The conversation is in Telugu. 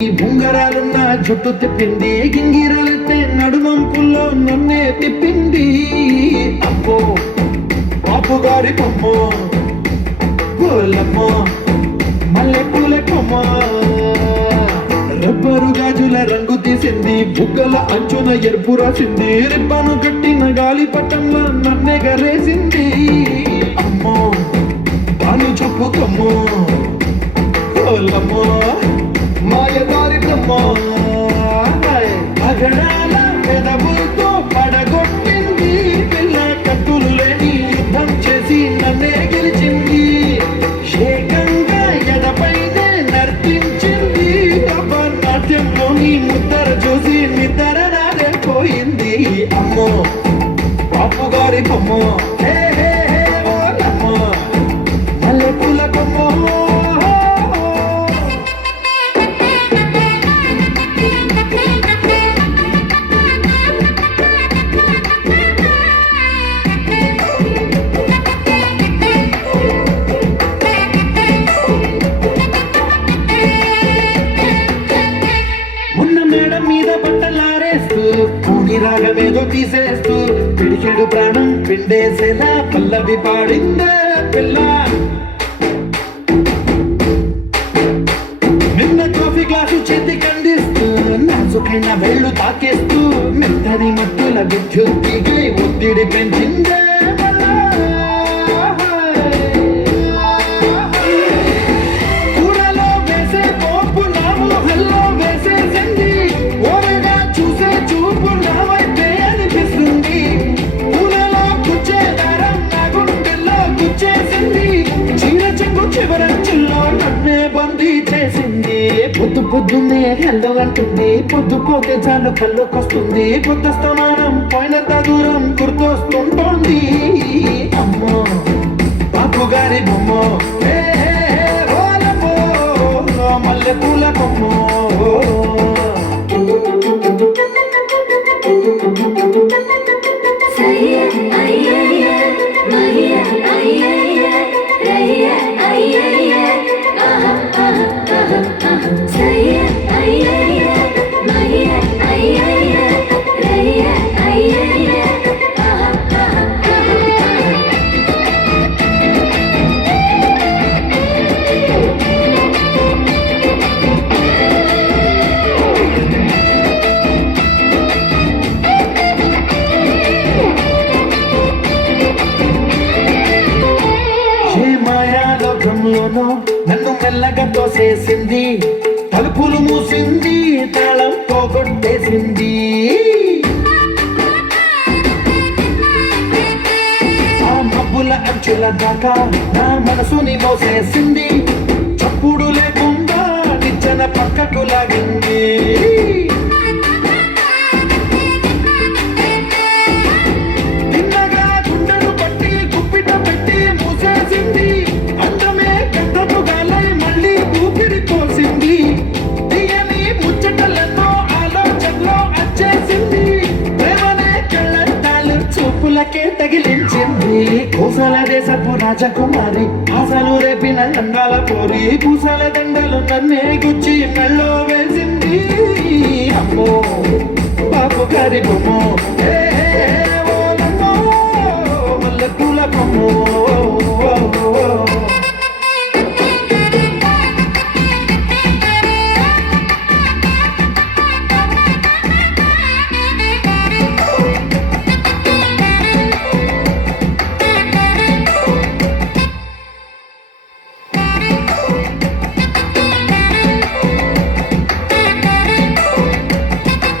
బుంగరాలున్న జుట్టు తిప్పింది, గింగిరాలెత్తే నడుమంపుల్లో నన్నే తిప్పింది. అమ్మో బాపుగారి కొమ్మ, గోలమ్మ మల్లె పూల కొమ్మ, రబ్బరు గాజుల రంగు తీసింది, బుగ్గల అంచున ఎరుపు రాసింది, రిబ్బను కట్టిన గాలి పట్టంలో నన్నే గరేసింది. అమ్మో బాను చెప్పు కొమ్మ, గోలమ్మ మాయదారి బ్రహ్మ, అగడాల పెదవులతో పడగొట్టింది, పిల్ల కత్తులు లేని యుద్ధం చేసి నన్నే గెలిచింది, శేఖంగా ఎడపైనే నర్తించింది, నాట్యంలోని ముద్దర చూసి నిద్ర నాడైపోయింది. అమ్మో బాపుగారి బొమ్మ, హే హే హే ఓలమ్మ మల్లె పూల కొమ్మ. మేడం మీద బట్టలారేస్తూ పూని రాగమేదో తీసేస్తూ పిడిచెడు ప్రాణం పిండేసేలా పల్లవి పాడిందే పిల్ల. నిన్న కాఫీ గ్లాసు చేతి కండిస్తూ నాసుకైన వేళ్ళు తాకేస్తూ మెత్తని మత్తుల విద్యుత్తిగా ఒత్తిడి పెంచిందే. పొద్దు పొద్దున్నే హెల్లో అంటుంది, పొద్దు పోతే చాలు కళ్ళొకొస్తుంది, కొత్త స్థానం పోయినంత దూరం గుర్తొస్తుంటోంది. అమ్మో బాపుగారి బొమ్మ, మల్లె పూల కొమ్మ. నన్ను మెల్లగా తోసేసింది, తలుపులు మూసింది, తాళం పోగొట్టేసింది. ఆ మబ్బుల అంచుల దాకా నా మనసుని మోసేసింది, చప్పుడు లేకుండా నిచ్చెన పక్కకు లాగింది. తగిలించింది కోసల దేశపు రాజకుమారి, ఆశలు రేపిన దండాల పోరి, పూసల దండలు నన్నే గుచ్చి మెళ్ళో వేసింది. అమ్మో బాపుగారి బొమ్మ.